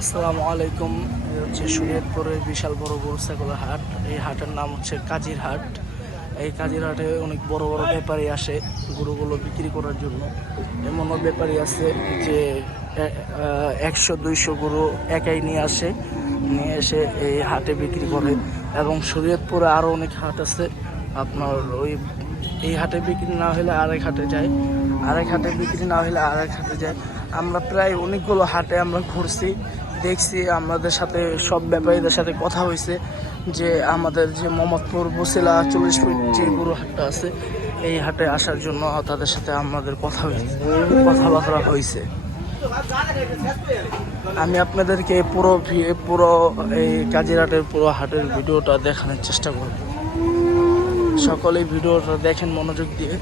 আসসালামু আলাইকুম। এই হচ্ছে শরীয়তপুরের বিশাল বড় গরু ছাগলের হাট। এই হাটের নাম হচ্ছে কাজীর হাট। এই কাজীর হাটে অনেক বড় বড় ব্যাপারী আসে গরুগুলো বিক্রি করার জন্য। এমনও ব্যাপারী আছে যে 100-200 গরু একাই নিয়ে আসে, নিয়ে এসে এই হাটে বিক্রি করে। এবং শরীয়তপুরে আরও অনেক হাট আছে। আপনার ওই এই হাটে বিক্রি না হলে আরেক হাটে যায়, আরেক হাটে বিক্রি না হলে আরেক হাটে যায়। আমরা প্রায় অনেকগুলো হাটে আমরা ঘুরছি, দেখছি। আমাদের সাথে সব ব্যাপারীদের সাথে কথা হয়েছে যে আমাদের যে মোহাম্মদপুর বসিলা 40 ফিট যে গরু হাটটা আছে, এই হাটে আসার জন্য তাদের সাথে আমাদের কথাবার্তা হয়েছে। আমি আপনাদেরকে পুরো এই কাজিরহাটের পুরো হাটের ভিডিওটা দেখানোর চেষ্টা করব। সকলেই ভিডিওটা দেখেন মনোযোগ দিয়ে।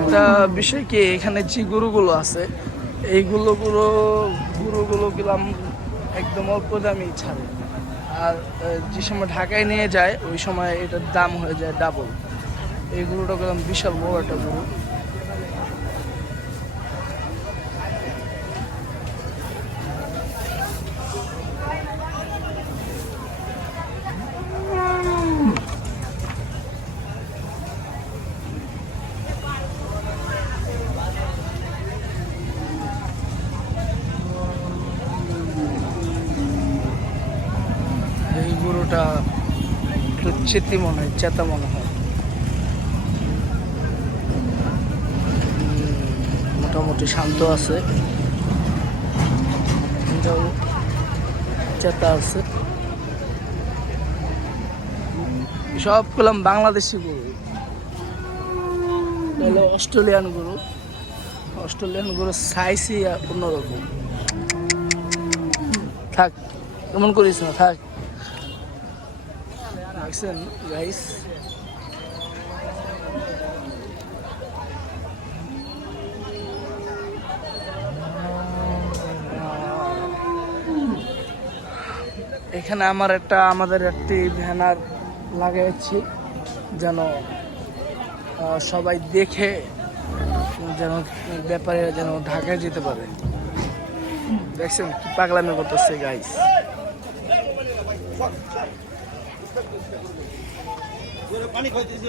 একটা বিষয় কি, এখানে যে গরুগুলো আছে গরুগুলো গেলাম একদম অল্প দামই ছাড়ে। আর যে সময় ঢাকায় নিয়ে যায় ওই সময় এটার দাম হয়ে যায় ডাবল। এই গরুটা গেলাম বিশাল বড় একটা গরু। এই গরুটা একটু চেতা মনে হয়। মোটামুটি শান্ত আছে, এটাও চেতা আছে। সব পেলাম বাংলাদেশি গরু, তাহলে অস্ট্রেলিয়ান গরু সাইজই অন্যরকম। থাক, এমন করিস না, থাক। দেখছেন গাইস, এখানে আমাদের একটি ব্যানার লাগাচ্ছি যেন সবাই দেখে, যেন ব্যাপারীরা যেন ঢাকায় যেতে পারে। দেখছেন কি পাগলামি করতেছে গাইস। পানি খাইতেছি।